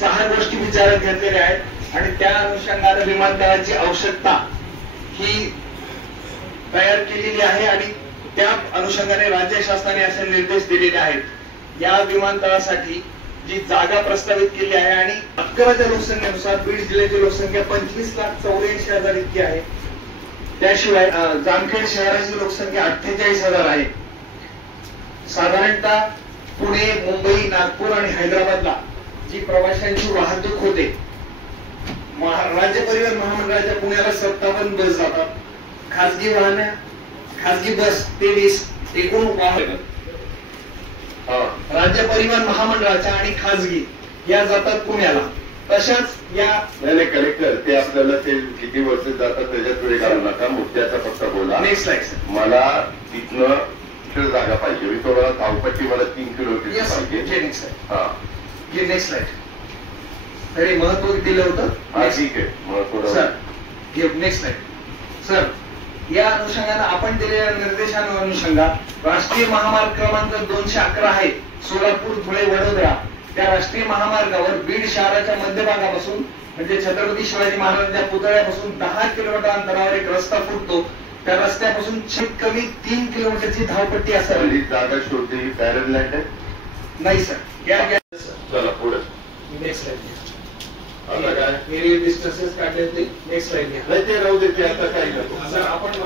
6 गोष्टी विचारात घेतलेल्या आहेत आणि त्या अनुषंगाने विमानतळाची आवश्यकता ही तयार केलेली आहे आणि त्या अनुषंगाने राज्य शासनाने असे निर्देश दिलेले आहेत। या विमानतळासाठी जी जागा प्रस्तावित केली आहे आणि 11च्या लोकसंख्येनुसार बीड जिल्ह्याची लोकसंख्या 25,84,000 इतकी आहे। त्याशिवाय जामखेड शहराची लोकसंख्या 48,000 आहे। साधारणतः पुणे, मुंबई, नागपूर आणि हैदराबादला जी प्रवाशांची वाहतूक होते, राज्य परिवहन महामंडळाच्या पुण्याला 57 बस जातात, खासगी बस 23, एकूण वाहन राज्य परिवहन महामंडळाच्या आणि खासगी या जातात पुण्याला। तशाच या कलेक्टर ते आपल्याला ते किती वर्ष जातात त्याच्यात घालू नका, मुद्द्याचा फक्त बोला। Next slide. मला तिथनं जागा पाहिजे, मी तुम्हाला धावपट्टी मला 3 किलोमीटर पाहिजे। Next slide. तरी महत्व दिलं होतं, ठीक आहे महत्व सर। Next slide sir. या अनुषंगाने आपण दिलेल्या निर्देशानुसार राष्ट्रीय महामार्ग क्रमांक 211 आहे, सोलापूर, धुळे, वडोदरा, त्या राष्ट्रीय महामार्गावर बीड शहराच्या मध्यभागापासून म्हणजे छत्रपती शिवाजी महाराजांच्या पुतळ्यापासून 10 किलोमीटर अंतरावर एक रस्ता फुटतो। त्या रस्त्यापासून कमी 3 किलोमीटरची धावपट्टी असावी। जागा शोधली पॅरल लाईट आहे नाही सर। या चला पुढे नेक्स्ट स्लाइड। आता काय डिस्टन्सेस काढले ते नेक्स्ट स्लाइड घ्या। नाही ते राहू देते, आता काय करतो सर आपण